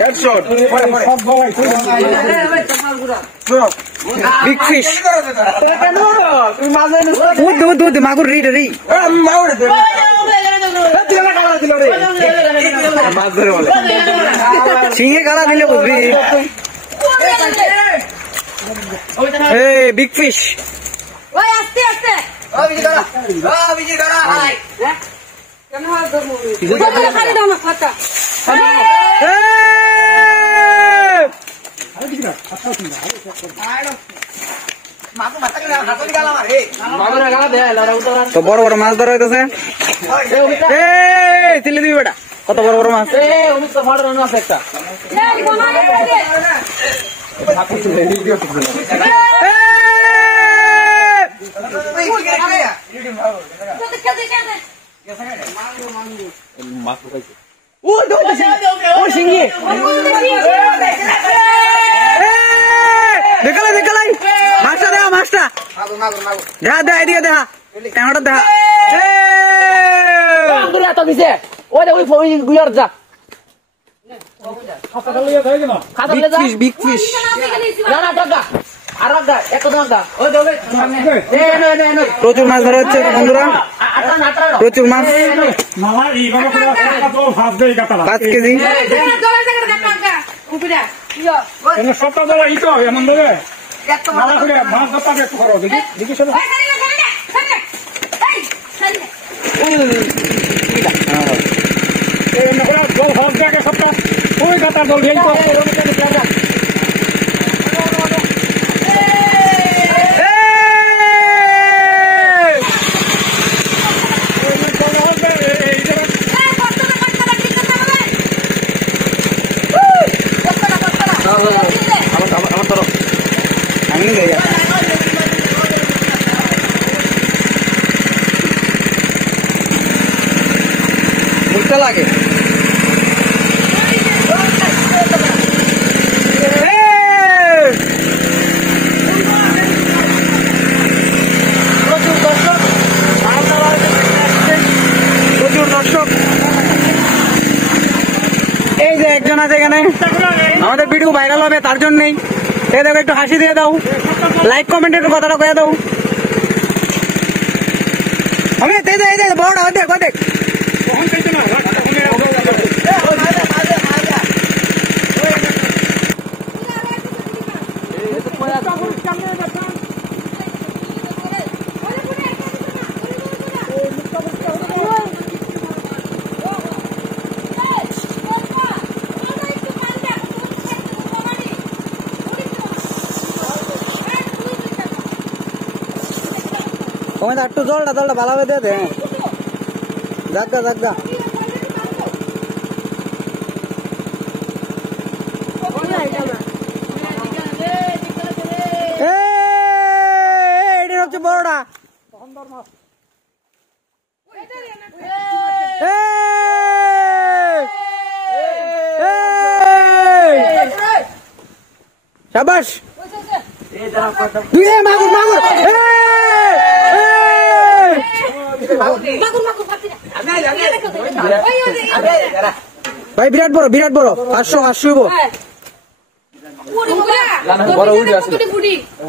headshot big fish মাগুর রি রে সিংহে কাড়া দিলে বুঝবি বিগ ফিশ তো বড় বড় মাছ ধরা হইতেছে তুলে দিবি বেটা কত বড় বড় মাছ একটা দেখালাই দেখালাই মাছটা দেখা মাছটা দেখা দেখা এদিকে দেখা ক্যামেরা দেখা বিগ ফিশ প্রচুর মাছ ধরা হচ্ছে বন্ধুরা প্রচুর মাছ 5 কেজি লাগে প্রচুর দর্শক এই যে একজন আছে এখানে আমাদের ভিডিও ভাইরাল হবে তার জন্যই এই দেখো একটু হাসি দিয়ে দাও লাইক কমেন্ট একটু কথাটা কয়ে দাও আমি বড় দেখ দেখ একটু জলটা ভালো হবে দিয়ে দে জাগা জাগা হচ্ছে বড়টা শাবাশ মাগুর মাগুর ভাই বিরাট বড় 500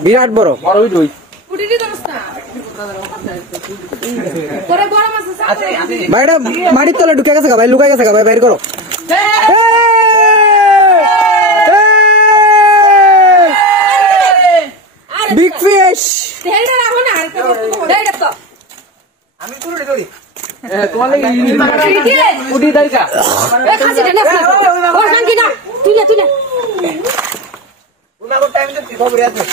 বিরাট বড় ভাইটা মাটির তলে ঢুকে গেছে ভাই লুকাই গেছে ভাই বাইর করো বিগ ফিশ আমি পুরো ধরি তোমার লাগি উডি দাইকা এ খাসি রে না ওর নাকি না তুলে উনাগো টাইম দে খবর আছে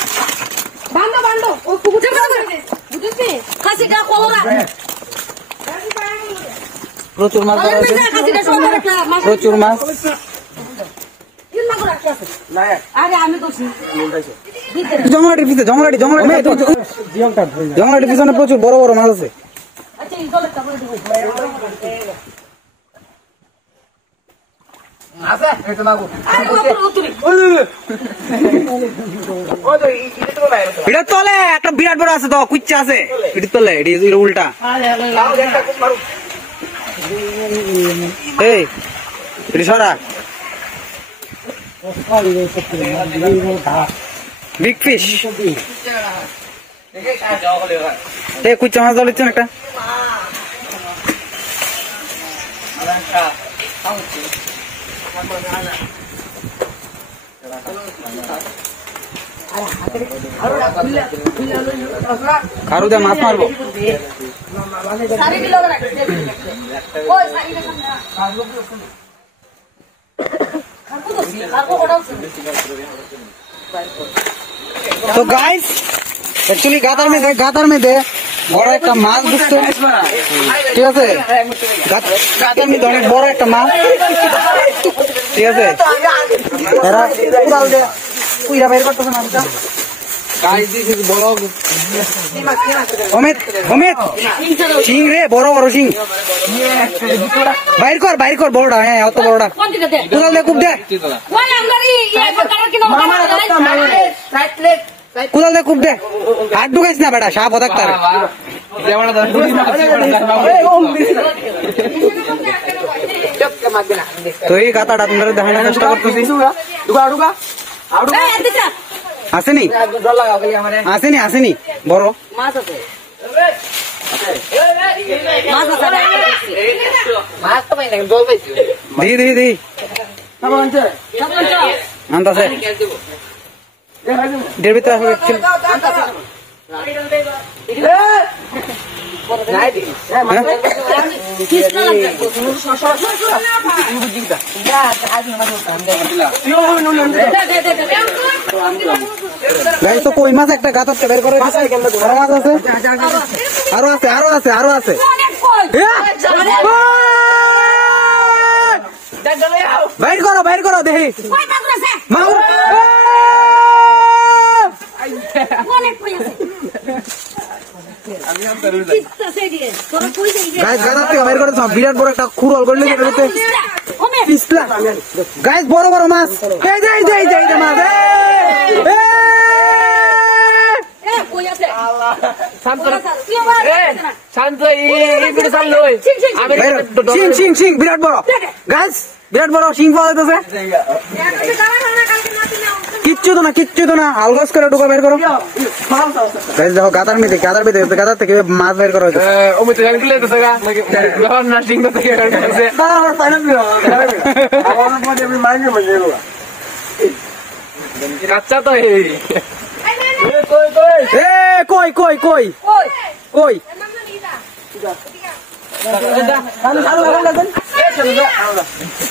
বান্দো ও পুকুটে করে বুঝছিস খাসিটা কোলরা প্রচুর মাছ প্রচুর মাছ আরে আমি তো জমলাটির পিছনে প্রচুর বড় বড় মাছ আছে এটার তলে একটা বিরাট বড় আছে তো কুচ্চা আছে এটির তলে উল্টা এই সরা বিগ ফিশ এ কুচা মাছ ধরেছেন একটা খারু দিয়ে মাছ মারবো তো গাইস एक्चुअली गातार में दे বড় একটা মাছ ঢুকতো ঠিক আছে গাতার মধ্যে অনেক বড় একটা মাছ ঠিক আছে এরা উড়াল দে কুইরা বের করতেছে মাছটা গাইস দিস ইজ বড় অমিত সিং রে বড় বড় সিং বাইর কর বড়টা হ্যাঁ অত বড়টা উড়াল দে কুপ দে কুদাল দে কুপ দে হাত ঢুকাইস না বেটা সাপ হতাক তার তো এই গাতাটা আপনারা দেখানোর চেষ্টা করতেছি আসেনি বড় দি আনতাছে দেড় ভিতরে আসবে তো কই মাছ একটা গাতার বের করে মাছ আছে আরো আছে বাইর করো দেখি বিরাট বড় একটা খুরল করলে গাইস বড় বড় মাছ মাছ বিরাট বড় গাইস বিরাট বড় সিং পাওয়া যাচ্ছে কিচ্ছু তো না আলগস করে ঢুকা বের করো দেখো গাতার থেকে মাছ বের করা হয়েছে কাচ্চা তো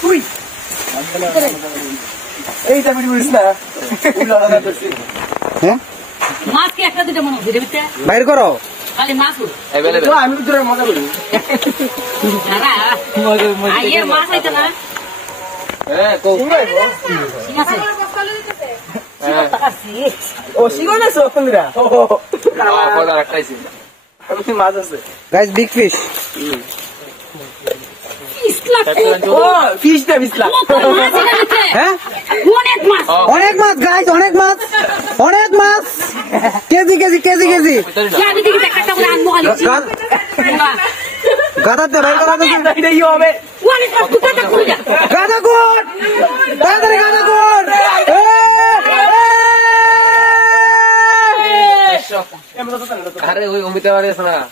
কই এইটা বলিস না মাছ কি একটা দুটো মনে হচ্ছে বাইর করো খালি মাছ আমি তো মজা করি আইয়ে মাছ আইতা না ও সিগো না সোপন্দিরা বড় রাখাইছি মাছ আছে গাইস বিগ ফিশ অনেক মাছ গাইস অনেক মাছ কেজি গাদাতে বাইর করা হবে গাদা কোট আরে ওই অমিতা বাড়ি আছে না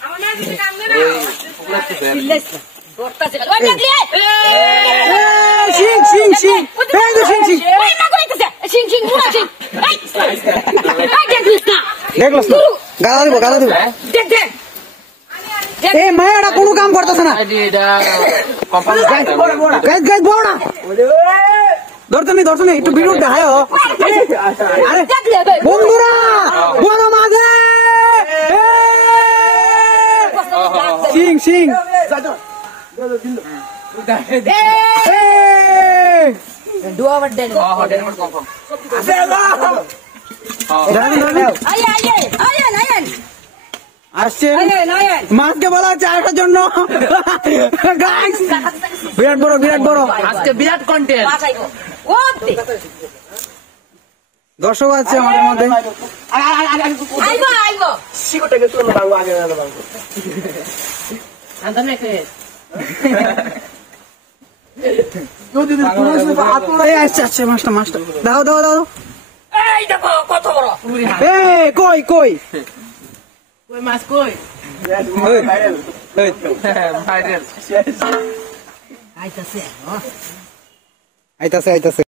মায়াটা কোনো কাম করতেছে না দর্শনী একটু বিরোধ দেখায় বন্ধুরা বড় মাঝে সিং আসছে মাছকে বলা হচ্ছে আসার জন্য বিরাট বড় আজকে বিরাট কন্টেন্ট দর্শক আছে আমাদের মধ্যে এই আচ্ছা মাছটা দাও এই দেখো কত বড় এই কই কই মাছ কই ভাইরাল আইতাছে আইতাছে